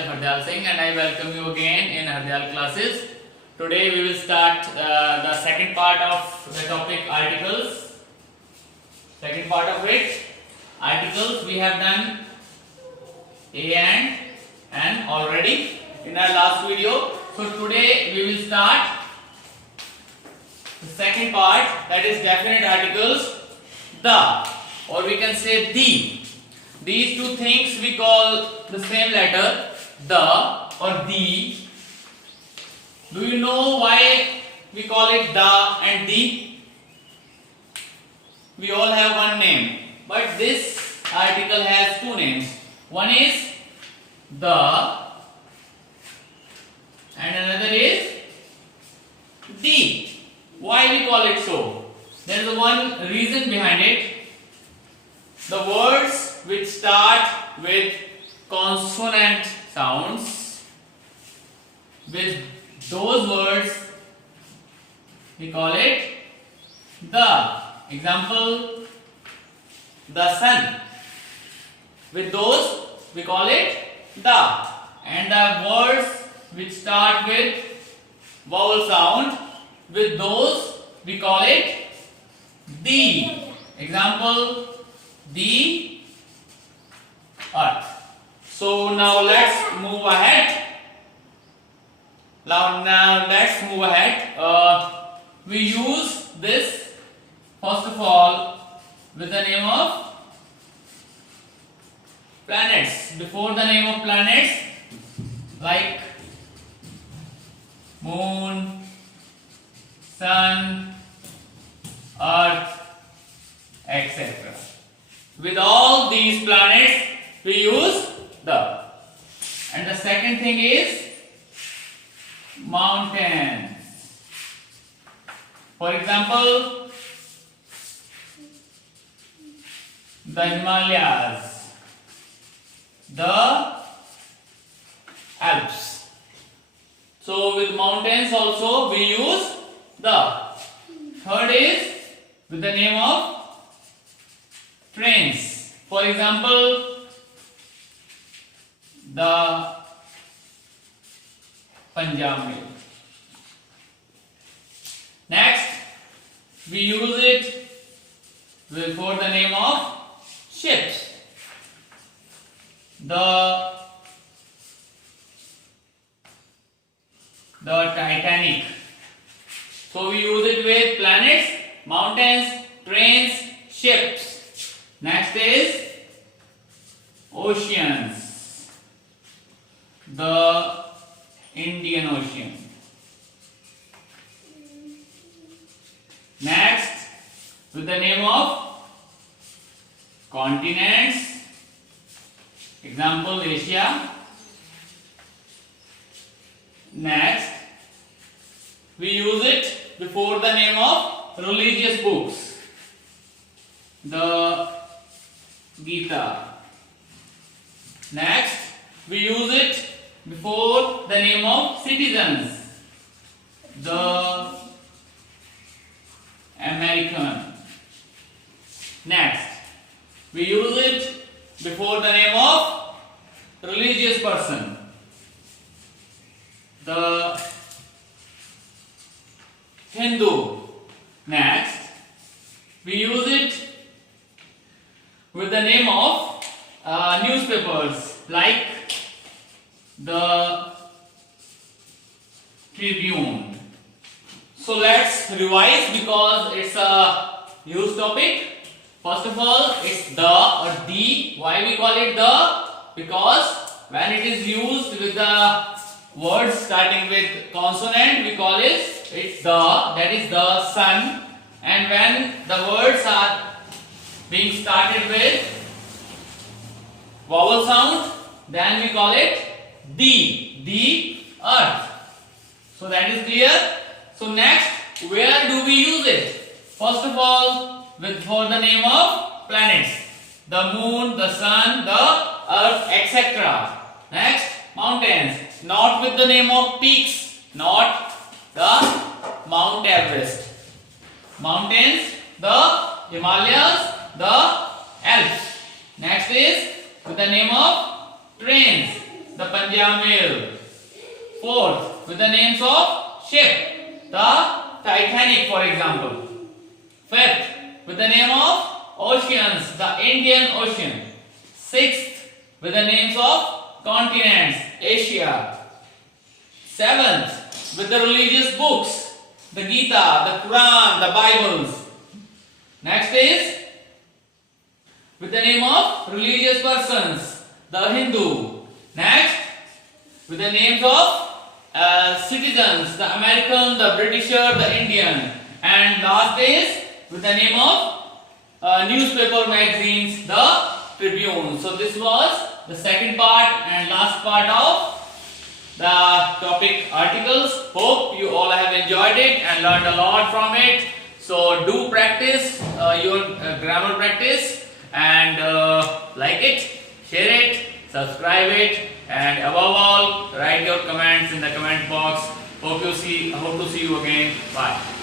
myself Hardyal Singh and I welcome you again in Hardyal classes. Today we will start the second part of the topic articles. Second part of it, articles. We have done a and an already in our last video. So today we will start the second part, that is definite articles, the, or we can say the. These two things we call the same letter, the or the. Do you know why we call it the and the? We all have one name, but this article has two names. One is the and another is the. Why we call it so? There is one reason behind it. The words which start with consonant sounds, with those words we call it the. Example, the sun. With those we call it the. And the words which start with vowel sound, with those we call it the. Example, the earth. So now let's move ahead. Now let's move ahead. We use this first of all with the name of planets. Before the name of planets, like moon, sun, earth, etc. With all these planets we use the. And the second thing is mountains. For example, the Himalayas, the Alps. So with mountains also we use the. Third is with the name of trains. For example, the Punjab Mail. Next, we use it for the name of ships. The Titanic. So we use it with planets, mountains, trains, ships. Next is oceans. The Indian Ocean. Next, with the name of continents. Example, Asia. Next, we use it before the name of religious books. The Gita. Next, we use it before the name of citizens. The American. Next, we use it before the name of religious person. The Hindu. Next, we use it with the name of newspapers like the Tribune. So let's revise because it's a huge topic. First of all, it's the or the. Why we call it the? Because when it is used with the words starting with consonant, we call it's the, that is the sun. And when the words are being started with vowel sound, then we call it the earth. So that is clear. So next, where do we use it? First of all, for the name of planets, the moon, the sun, the earth, etc. Next, mountains, not with the name of peaks, not the Mount Everest. Mountains, the Himalayas, the Alps. Next is with the name of trains. the Punjab Mail. Fourth, with the names of ship, the Titanic, for example. Fifth, with the name of oceans, the Indian Ocean. Sixth, with the names of continents, Asia. Seventh, with the religious books, the Gita, the Quran, the Bibles. Next is with the name of religious persons, the Hindu. Next, with the names of citizens, the American, the Britisher, the Indian. And last is with the name of newspaper magazines, the Tribune. So this was the second part and last part of the topic articles. Hope you all have enjoyed it and learned a lot from it. So do practice your grammar practice and like it, share it, subscribe it, and above all write your comments in the comment box. Hope to see you again. Bye.